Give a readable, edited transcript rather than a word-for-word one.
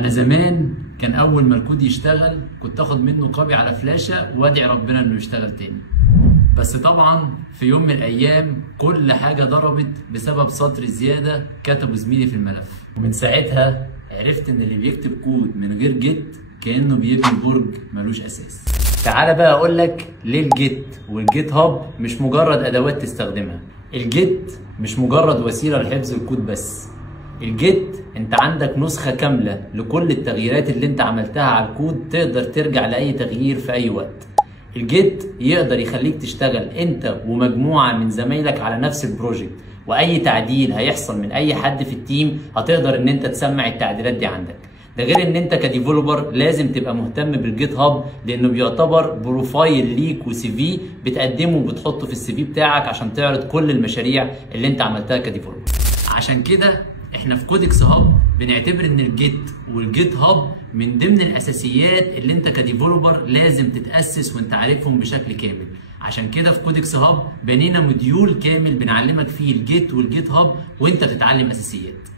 انا زمان كان اول ما الكود يشتغل كنت اخد منه كوبي على فلاشة وادعي ربنا انه يشتغل تاني. بس طبعا في يوم من الايام كل حاجة ضربت بسبب سطر زيادة كتبه زميلي في الملف، ومن ساعتها عرفت ان اللي بيكتب كود من غير جيت كأنه بيبني برج ملوش اساس. تعالى بقى اقول لك ليه الجيت والجيت هاب مش مجرد ادوات تستخدمها. الجيت مش مجرد وسيلة لحفظ الكود بس، الجيت انت عندك نسخة كاملة لكل التغييرات اللي انت عملتها على الكود، تقدر ترجع لأي تغيير في أي وقت. الجيت يقدر يخليك تشتغل انت ومجموعة من زمايلك على نفس البروجكت، وأي تعديل هيحصل من أي حد في التيم هتقدر ان انت تسمع التعديلات دي عندك. ده غير ان انت كديفلوبر لازم تبقى مهتم بالجيت هاب، لانه بيعتبر بروفايل ليك وسي في بتقدمه وبتحطه في السي في بتاعك عشان تعرض كل المشاريع اللي انت عملتها كديفلوبر. عشان كده احنا في كودكس هاب بنعتبر ان الجيت والجيت هاب من ضمن الاساسيات اللي انت كديفلوبر لازم تتاسس وانت عارفهم بشكل كامل. عشان كده في كودكس هاب بنينا موديول كامل بنعلمك فيه الجيت والجيت هاب وانت بتتعلم اساسيات.